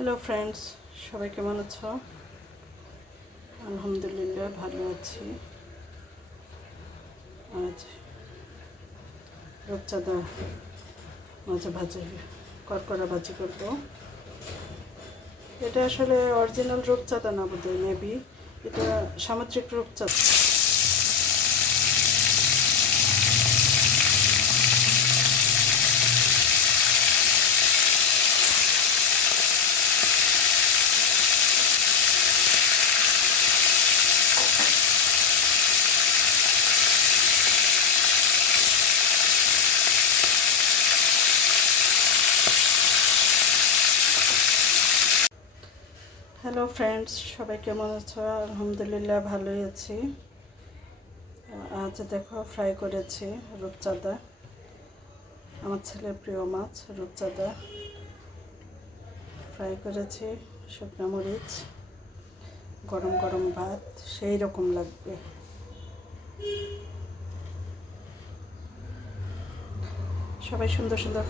Hello friends, সবাই কেমন আছো? আলহামদুলিল্লাহ ভালো আছি। আজ রূপচাঁদা মাঝে ভাজি, করকরা ভাজি করবো। এটা আসলে অরিজিনাল রূপচাঁদা না বোধহয়, মেবি এটা সামুদ্রিক রূপচাঁদা। হ্যালো ফ্রেন্ডস, সবাই কেমন আছো? আলহামদুলিল্লাহ ভালোই আছি। আজ দেখো ফ্রাই করেছি রূপচাঁদা, আমার ছেলের প্রিয় মাছ রূপচাঁদা। ফ্রাই করেছি, শুকনো মরিচ, গরম গরম ভাত, সেই রকম লাগবে। সবাই সুন্দর সুন্দর